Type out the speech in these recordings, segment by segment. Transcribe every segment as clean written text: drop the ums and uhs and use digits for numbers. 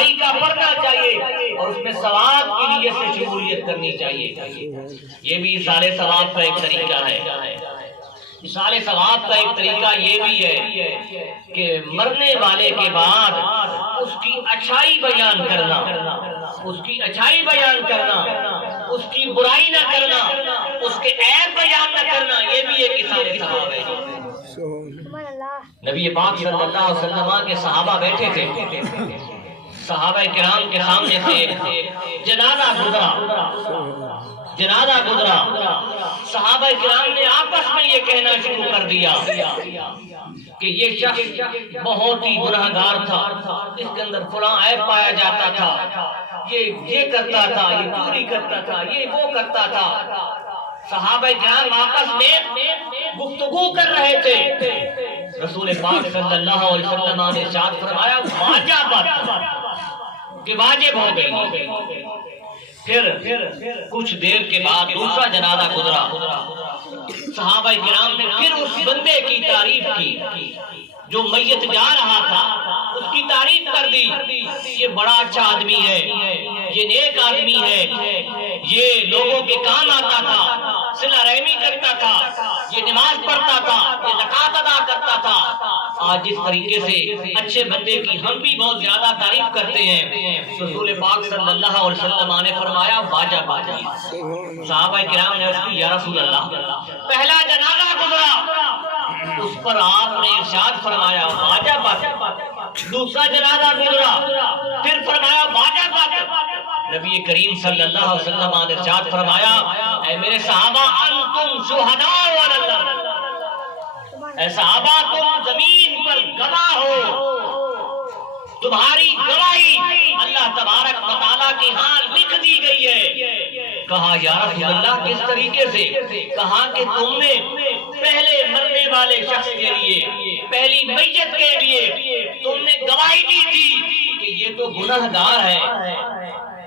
تنہائی کا پڑھنا چاہیے اور اس میں ثواب کی نیت سے شمولیت کرنی چاہیے۔ یہ بھی ایصال ثواب کا ایک طریقہ ہے۔ ایصال ثواب کا ایک طریقہ یہ بھی ہے کہ مرنے والے کے بعد اس کی اچھائی بیان کرنا، اس کی اچھائی بیان کرنا، اس کی برائی نہ کرنا، اس کے عیب بیان نہ کرنا، یہ بھی ایک ایصال ثواب ہے۔ نبی پاک صلی اللہ علیہ وسلم کے صحابہ بیٹھے تھے، صحابہ کرام کے سامنے سے جنازہ گزرا، صحابہ کرام نے آپس میں یہ کہنا شروع کر دیا کہ یہ شخص بہت ہی گناہگار تھا، اس کے اندر فلاں عیب پایا جاتا تھا، یہ کرتا تھا، یہ چوری کرتا تھا، یہ وہ کرتا تھا۔ صحابہ کرام آپس میں گفتگو کر رہے تھے۔ رسول پاک صلی اللہ علیہ وسلم نے ارشاد فرمایا کہ واجب ہو گئی۔ پھر کچھ دیر کے بعد دوسرا جنازہ گزرا، صحابہ کرام نے پھر اس بندے کی تعریف کی جو میت جا رہا تھا، اس کی تعریف کر دی، یہ بڑا اچھا آدمی ہے، یہ نیک آدمی ہے، یہ لوگوں کے کام آتا تھا، صلہ رحمی کرتا تھا، یہ نماز پڑھتا تھا، یہ زکوٰۃ ادا کرتا تھا۔ آج اس طریقے سے اچھے بندے کی ہم بھی بہت زیادہ تعریف کرتے ہیں۔ رسول پاک صلی اللہ علیہ وسلم نے فرمایا واجب باجی۔ صحابہ کرام نے اس کی یا رسول اللہ، پہلا جنازہ گزرا، اس پر آپ نے ارشاد فرمایا واجب باجی۔ دوسرا جنازہ گزرا، پھر فرمایا واجب باجی۔ نبی کریم صلی اللہ علیہ وسلم نے ارشاد فرمایا اے میرے صحابہ انتم شہداء علی اللہ، اے صحابہ تم زمین پر گواہ ہو، تمہاری گواہی اللہ تبارک و تعالیٰ کی ہاں لکھ دی گئی ہے۔ کہا یا رسول اللہ کس طریقے سے؟ کہا کہ تم نے پہلے مرنے والے شخص کے لیے، پہلی میت کے لیے تم نے گواہی دی تھی کہ یہ تو گناہگار ہے،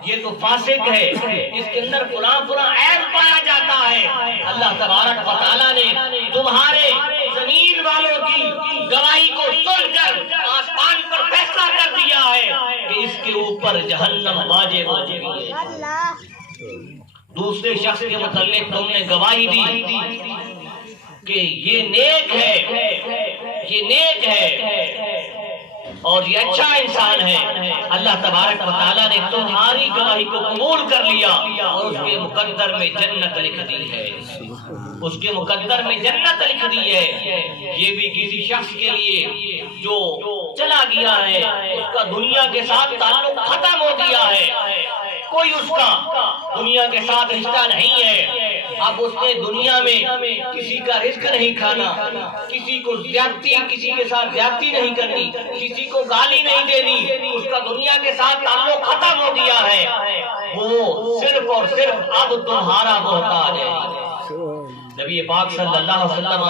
یہ تو فاسق ہے، اس کے اندر فلاں عیب پایا جاتا ہے۔ اللہ تبارک و تعالیٰ نے تمہارے زمین والوں کی گواہی کو سن کر آسمان پر فیصلہ کر دیا ہے کہ اس کے اوپر جہنم واجب ہو چکی ہے۔ دوسرے شخص کے متعلق تم نے گواہی دی کہ یہ نیک ہے، یہ نیک ہے اور یہ اچھا انسان ہے۔ اللہ تبارک و تعالیٰ نے تمہاری گواہی کو قبول کر لیا اور اس کے مقدر میں جنت لکھ دی ہے، اس کے مقدر میں جنت لکھ دی ہے۔ یہ بھی کسی شخص کے لیے جو چلا گیا ہے، اس کا دنیا کے ساتھ تعلق ختم ہو گیا ہے، کوئی اس کا دنیا کے ساتھ رشتہ نہیں ہے۔ اب اس نے دنیا میں کسی کا رزق نہیں کھانا، کسی کو زیادتی، کسی کے ساتھ زیادتی نہیں کرنی، کسی کو گالی نہیں دینی، اس کا دنیا کے ساتھ تعلق ختم ہو گیا ہے، وہ صرف اور صرف اب تمہارا محتاج ہے۔ نبی پاک صلی اللہ علیہ وسلم